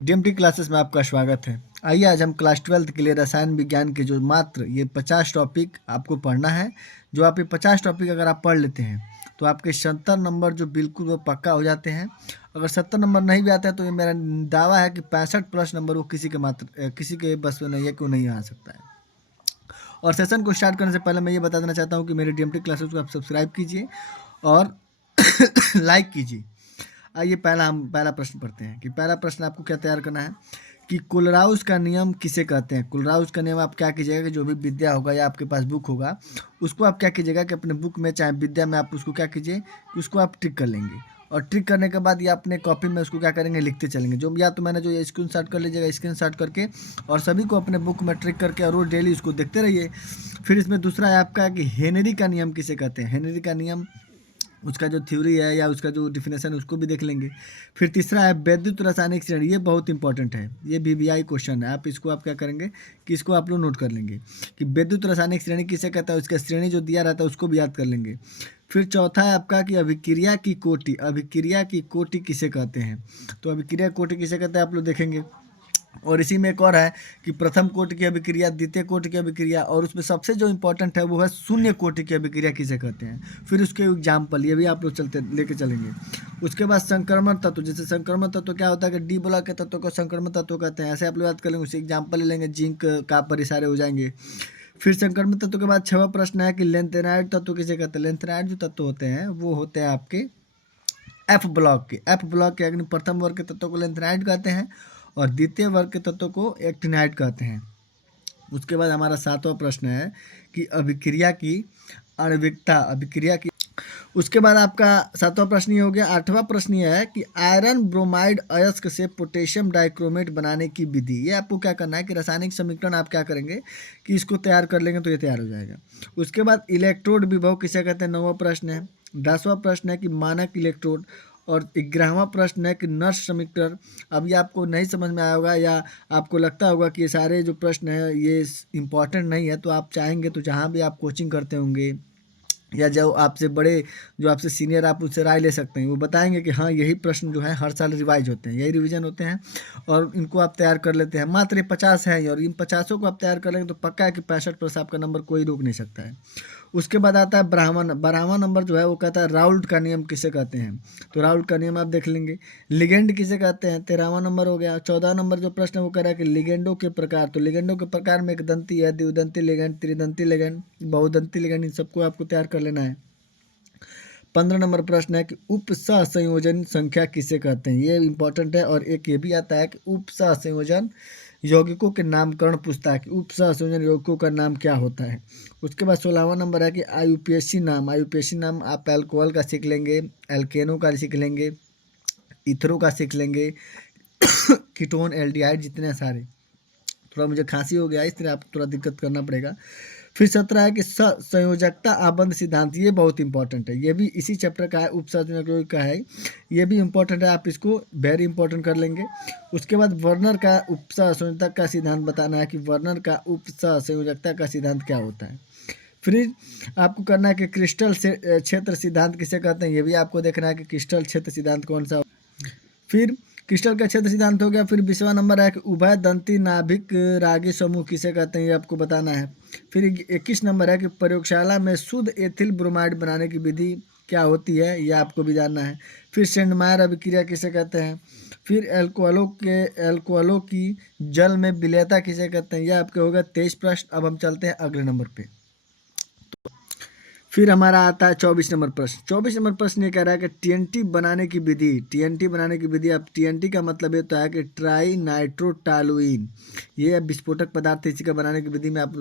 DMT classes में आपका स्वागत है। आइए आज हम क्लास 12th के लिए रसायन विज्ञान के जो मात्र ये 50 टॉपिक आपको पढ़ना है। जो आप ये 50 टॉपिक अगर आप पढ़ लेते हैं तो आपके 70 नंबर जो बिल्कुल वो पक्का हो जाते हैं। अगर 70 नंबर नहीं भी आते हैं तो ये मेरा दावा है कि 65 प्लस नंबर वो किसी के बस में नहीं है, क्यों नहीं आ सकता है। और सेशन को स्टार्ट करने से पहले मैं ये बता देना चाहता हूँ कि मेरे डीएमटी क्लासेस को आप सब्सक्राइब कीजिए और लाइक कीजिए। आइए पहला प्रश्न पढ़ते हैं कि पहला प्रश्न आपको क्या तैयार करना है कि कुलराउस का नियम किसे कहते हैं। कुलराउस का नियम आप क्या कीजिएगा कि जो भी विद्या होगा या आपके पास बुक होगा उसको आप क्या कीजिएगा कि अपने बुक में चाहे विद्या में आप उसको क्या कीजिए कि उसको आप टिक कर लेंगे। और टिक करने के बाद या अपने कॉपी में उसको क्या करेंगे, लिखते चलेंगे। जो या तो मैंने जो ये स्क्रीन शॉट कर लीजिएगा, स्क्रीन शॉट करके और सभी को अपने बुक में टिक करके और रोज डेली उसको देखते रहिए। फिर इसमें दूसरा है आपका कि हेनरी का नियम किसे कहते हैं। हेनरी का नियम उसका जो थ्योरी है या उसका जो डिफिनेशन है उसको भी देख लेंगे। फिर तीसरा है वैद्युत रासायनिक श्रेणी, ये बहुत इंपॉर्टेंट है, ये वीवीआई क्वेश्चन है। आप इसको आप क्या करेंगे कि इसको आप लोग नोट कर लेंगे कि वैद्युत रासायनिक श्रेणी किसे कहता है, उसका श्रेणी जो दिया रहता है उसको भी याद कर लेंगे। फिर चौथा है आपका कि अभिक्रिया की कोटि, अभिक्रिया की कोटि किसे कहते हैं। तो अभिक्रिया कोटि किसे कहते हैं आप लोग देखेंगे। और इसी में एक और है कि प्रथम कोटि की अभिक्रिया, द्वितीय कोटि की अभिक्रिया, और उसमें सबसे जो इंपॉर्टेंट है वो है शून्य कोटि की अभिक्रिया किसे कहते हैं। फिर उसके एग्जाम्पल ये भी आप लोग लेके चलेंगे। उसके बाद संक्रमण तत्व, जैसे संक्रमण तत्व क्या होता है कि डी ब्लॉक के तत्व को संक्रमण तत्व कहते हैं, ऐसे आप लोग याद कर लेंगे। उसे एग्जाम्पल ले लेंगे, जिंक का पर सारे हो जाएंगे। फिर संक्रमण तत्व के बाद छठवां प्रश्न है कि लेंथेनाइड तत्व किसे कहते हैं। लेंथेनाइड जो तत्व होते हैं वो होते हैं आपके एफ ब्लॉक के अग्नि प्रथम वर्ग के तत्व को लेंथेनाइड कहते हैं और द्वितीय वर्ग के तत्व को एक्टिनाइड कहते हैं। उसके बाद हमारा सातवां प्रश्न है कि अभिक्रिया की आणविकता, अभिक्रिया की। उसके बाद आपका सातवां प्रश्न ये हो गया। आठवां प्रश्न ये है कि आयरन ब्रोमाइड अयस्क से पोटेशियम डाइक्रोमेट बनाने की विधि। ये आपको क्या करना है कि रासायनिक समीकरण आप क्या करेंगे कि इसको तैयार कर लेंगे तो ये तैयार हो जाएगा। उसके बाद इलेक्ट्रोड विभव किसे कहते हैं, 9वां प्रश्न है। 10वां प्रश्न है कि मानक इलेक्ट्रोड। और 11वां प्रश्न है कि नर्स समीकरण। अब ये आपको नहीं समझ में आया होगा या आपको लगता होगा कि ये सारे जो प्रश्न हैं ये इंपॉर्टेंट नहीं है, तो आप चाहेंगे तो जहाँ भी आप कोचिंग करते होंगे या जो आपसे बड़े, जो आपसे सीनियर, आप उससे राय ले सकते हैं। वो बताएंगे कि हाँ यही प्रश्न जो है हर साल रिवाइज होते हैं, यही रिवीजन होते हैं और इनको आप तैयार कर लेते हैं। मात्र 50 है और इन 50 को आप तैयार कर लेंगे तो पक्का है कि 65+ आपका नंबर कोई रोक नहीं सकता है। उसके बाद आता है ब्राह्मण। 12वां नंबर जो है वो कहता है राउल्ट का नियम किसे कहते हैं। तो राउल्ट का नियम आप देख लेंगे। लिगेंड किसे कहते हैं, 13वां नंबर हो गया। 14 नंबर जो प्रश्न है वो कह रहा है कि लिगेंडों के प्रकार। तो लिगेंडों के प्रकार में एक दंती है, द्विदंती लिगेंड, त्रिदंती लिगेंड, बहुदंती लिगेंड, इन सबको आपको तैयार कर लेना है। 15 नंबर प्रश्न है कि उप सहसंयोजन संख्या किसे कहते हैं। ये इंपॉर्टेंट है। और एक ये भी आता है कि उप सहसंयोजन यौगिकों के नामकरण पूछता है कि उप सहसंयोजन यौगिकों का नाम क्या होता है। उसके बाद 16वां नंबर है कि आयुपीएसी नाम। आयुपीएसी नाम आप अल्कोहल का सीख लेंगे, एल्केनो का सीख लेंगे, इथरो का सीख लेंगे, कीटोन, एल्डिहाइड, जितने सारे। थोड़ा मुझे खांसी हो गया है इसलिए आप थोड़ा दिक्कत करना पड़ेगा। फिर 17 है कि संयोजकता आबंध सिद्धांत। ये बहुत इंपॉर्टेंट है, ये भी इसी चैप्टर का है, उपसंयोजक का है। ये भी इंपॉर्टेंट है, आप इसको वेरी इंपॉर्टेंट कर लेंगे। उसके बाद वर्नर का उपसंयोजकता का सिद्धांत बताना है कि वर्नर का उपसंयोजकता का सिद्धांत क्या होता है। फिर आपको करना है कि क्रिस्टल से क्षेत्र सिद्धांत किसे कहते हैं। ये भी आपको देखना है कि क्रिस्टल क्षेत्र सिद्धांत कौन सा। फिर क्रिस्टल का क्षेत्र सिद्धांत हो गया। फिर 20वां नंबर है कि उभय दंती नाभिक रागी समूह किसे कहते हैं, ये आपको बताना है। फिर 21 नंबर है कि प्रयोगशाला में शुद्ध एथिल ब्रोमाइड बनाने की विधि क्या होती है, ये आपको भी जानना है। फिर सेंडमायर अभिक्रिया किसे कहते हैं। फिर एल्कोहलों की जल में विलेयता किसे कहते हैं। यह आपके होगा 23 प्रश्न। अब हम चलते हैं अगले नंबर पे। फिर हमारा आता है 24 नंबर प्रश्न। 24 नंबर प्रश्न ये कह रहा है कि टीएनटी बनाने की विधि। टीएनटी बनाने की विधि, अब टीएनटी का मतलब ये तो है कि ट्राई नाइट्रोटालुइन। ये विस्फोटक पदार्थ, इसी का बनाने की विधि में आप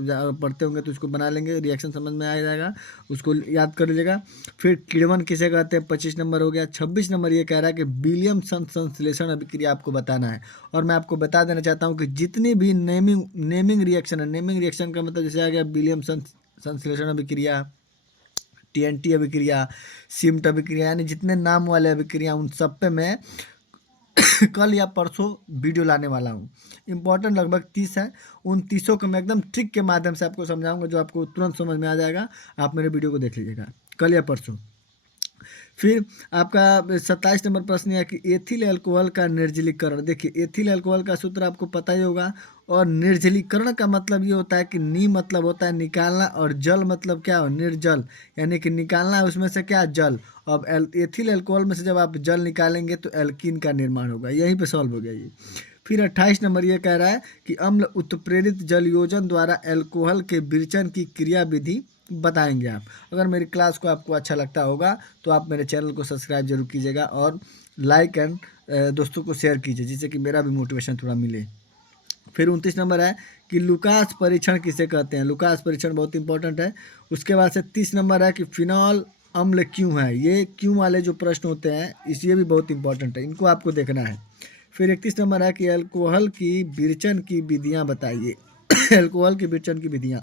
पढ़ते होंगे तो उसको बना लेंगे, रिएक्शन समझ में आ जाएगा, उसको याद कर लीजिएगा। फिर किण्वन किसे कहते हैं, 25 नंबर हो गया। 26 नंबर ये कह रहा है कि विलियमसन संश्लेषण अभिक्रिया आपको बताना है। और मैं आपको बता देना चाहता हूँ कि जितनी भी नेमिंग रिएक्शन है, नेमिंग रिएक्शन का मतलब जैसे आ गया विलियमसन संश्लेषण अभिक्रिया, टीएनटी अभिक्रिया, सिम्ट अभिक्रिया, यानी जितने नाम वाले अभिक्रिया उन सब पे मैं कल या परसों वीडियो लाने वाला हूँ। इंपॉर्टेंट लगभग 30 है, उन 30 को मैं एकदम ट्रिक के माध्यम से आपको समझाऊंगा जो आपको तुरंत समझ में आ जाएगा। आप मेरे वीडियो को देख लीजिएगा कल या परसों। फिर आपका 27 नंबर प्रश्न है कि एथिल अल्कोहल का निर्जलीकरण। देखिए एथिल अल्कोहल का सूत्र आपको पता ही होगा, और निर्जलीकरण का मतलब ये होता है कि नी मतलब होता है निकालना, और जल मतलब क्या हो, निर्जल, यानी कि निकालना है उसमें से क्या, जल। अब एथिल अल्कोहल में से जब आप जल निकालेंगे तो एल्कीन का निर्माण होगा। यहीं पे सॉल्व हो गया ये। फिर 28 नंबर ये कह रहा है कि अम्ल उत्प्रेरित जलयोजन द्वारा अल्कोहल के विरचन की क्रिया विधि बताएंगे आप। अगर मेरी क्लास को आपको अच्छा लगता होगा तो आप मेरे चैनल को सब्सक्राइब जरूर कीजिएगा, और लाइक एंड दोस्तों को शेयर कीजिए, जिससे कि मेरा भी मोटिवेशन थोड़ा मिले। फिर 29 नंबर है कि लुकास परीक्षण किसे कहते हैं। लुकास परीक्षण बहुत इंपॉर्टेंट है। उसके बाद से 30 नंबर है कि फिनॉल अम्ल क्यों है। ये क्यों वाले जो प्रश्न होते हैं ये भी बहुत इंपॉर्टेंट है, इनको आपको देखना है। फिर 31 नंबर है कि अल्कोहल की विरचन की विधियां बताइए। अल्कोहल की विरचन की विधियां।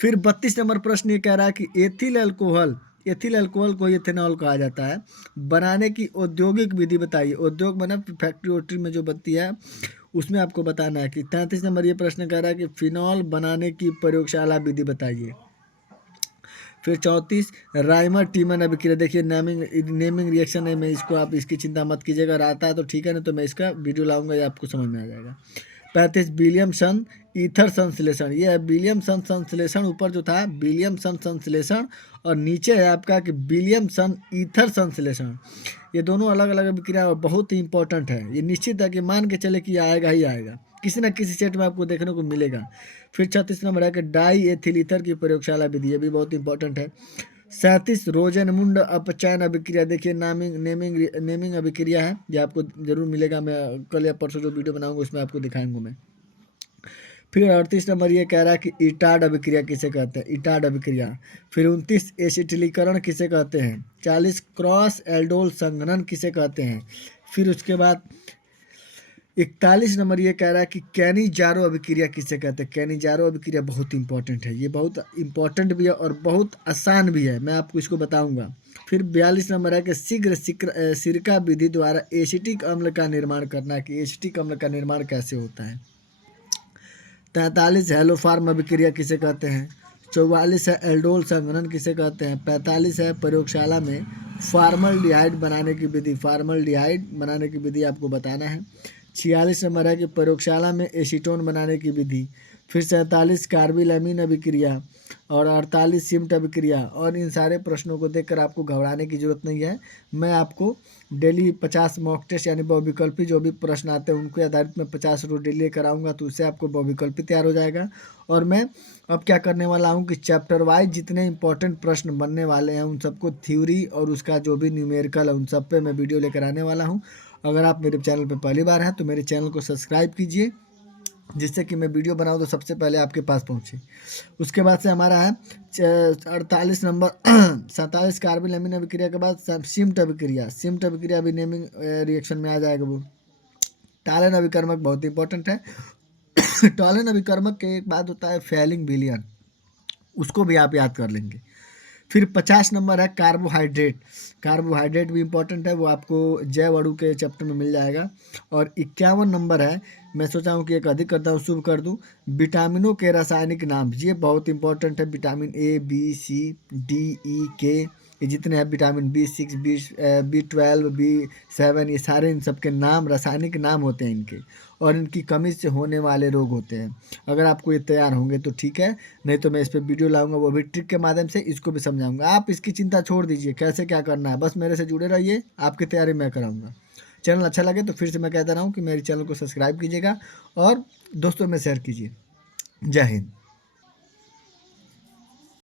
फिर 32 नंबर प्रश्न ये कह रहा है कि एथिल अल्कोहल को इथेनॉल कहा जाता है, बनाने की औद्योगिक विधि बताइए। उद्योग बना फैक्ट्री वैक्ट्री में जो बनती है उसमें आपको बताना है। कि 33 नंबर ये प्रश्न कह रहा है कि फिनॉल बनाने की प्रयोगशाला विधि बताइए। फिर 34 राइमर टीमन अभिक्रिया। देखिए नेमिंग रिएक्शन है, मैं इसको आप इसकी चिंता मत कीजिएगा, अगर आता है तो ठीक है, नहीं तो मैं इसका वीडियो लाऊंगा, ये आपको समझ में आ जाएगा। 35 विलियमसन ईथर संश्लेषण। ये है विलियमसन संश्लेषण, ऊपर जो था विलियमसन संश्लेषण, और नीचे है आपका कि विलियमसन ईथर संश्लेषण। ये दोनों अलग अलग अभिक्रिया और बहुत ही इंपॉर्टेंट है। ये निश्चित है कि मान के चले कि आएगा ही आएगा, किसी न किसी सेट में आपको देखने को मिलेगा। फिर 36 नंबर है कि डाई एथिल ईथर की प्रयोगशाला विधि, ये भी बहुत इंपॉर्टेंट है। 37 रोजनमुंड अपचयन अभिक्रिया। देखिए नेमिंग अभिक्रिया है, ये आपको जरूर मिलेगा, मैं कल या परसों जो वीडियो बनाऊंगा उसमें आपको दिखाऊंगा मैं। फिर 38 नंबर ये कह रहा है कि इटाड अभिक्रिया किसे कहते हैं, इटाड अभिक्रिया। फिर 29 एसिटिलीकरण किसे कहते हैं। 40 क्रॉस एल्डोल संघनन किसे कहते हैं। फिर उसके बाद 41 नंबर ये कह रहा है कि कैनिजारो अभिक्रिया किसे कहते हैं। कैनिजारो अभिक्रिया बहुत इंपॉर्टेंट है, ये बहुत इंपॉर्टेंट भी है और बहुत आसान भी है, मैं आपको इसको बताऊंगा। फिर 42 नंबर है कि शीघ्र सिरका विधि द्वारा एसिटिक अम्ल का निर्माण करना, कि एसिटिक अम्ल का निर्माण कैसे होता है। 43 हेलोफार्म अभिक्रिया किसे कहते हैं। 44 है एल्डोल संघनन किसे कहते हैं। 45 है प्रयोगशाला में फार्मल्डिहाइड बनाने की विधि, फार्मल्डिहाइड बनाने की विधि आपको बताना है। 46 नंबर है कि प्रयोगशाला में एसीटोन बनाने की विधि। फिर 47 कार्बिलैमिन अभिक्रिया, और 48 सिम्ट अभिक्रिया। और इन सारे प्रश्नों को देखकर आपको घबराने की जरूरत नहीं है, मैं आपको डेली 50 मॉक टेस्ट यानी बहुविकल्पी जो भी प्रश्न आते हैं उनके आधारित मैं 50 रोज डेली कराऊंगा, तो उससे आपको बहुविकल्पी तैयार हो जाएगा। और मैं अब क्या करने वाला हूं कि चैप्टर वाइज जितने इंपॉर्टेंट प्रश्न बनने वाले हैं उन सबको थ्योरी और उसका जो भी न्यूमेरिकल है उन सब पे मैं वीडियो लेकर आने वाला हूं। अगर आप मेरे चैनल पर पहली बार हैं तो मेरे चैनल को सब्सक्राइब कीजिए, जिससे कि मैं वीडियो बनाऊं तो सबसे पहले आपके पास पहुंचे। उसके बाद से हमारा है 48 नंबर 47 कार्बिलैमिन अभिक्रिया के बाद सिम्ट अभिक्रिया। सिम्ट अभिक्रिया भी नेमिंग रिएक्शन में आ जाएगा वो। टालन अभिकर्मक बहुत इंपॉर्टेंट है। टालन अभिकर्मक के एक बाद होता है फेलिंग विलियन, उसको भी आप याद कर लेंगे। फिर 50 नंबर है कार्बोहाइड्रेट। कार्बोहाइड्रेट भी इंपॉर्टेंट है, वो आपको जैव अणु के चैप्टर में मिल जाएगा। और 51 नंबर है, मैं सोचा हूँ कि एक अधिक करता हूँ शुभ कर दूँ, विटामिनों के रासायनिक नाम। ये बहुत इंपॉर्टेंट है, vitamin A B C D E के, ये जितने हैं विटामिन B6 B12 B7, ये सारे इन सब के नाम रासायनिक नाम होते हैं इनके, और इनकी कमी से होने वाले रोग होते हैं। अगर आपको ये तैयार होंगे तो ठीक है, नहीं तो मैं इस पर वीडियो लाऊंगा, वो भी ट्रिक के माध्यम से इसको भी समझाऊंगा। आप इसकी चिंता छोड़ दीजिए कैसे क्या करना है, बस मेरे से जुड़े रहिए, आपकी तैयारी मैं कराऊंगा। चैनल अच्छा लगे तो फिर से मैं कहता रहा हूँ कि मेरे चैनल को सब्सक्राइब कीजिएगा और दोस्तों में शेयर कीजिए। जय हिंद।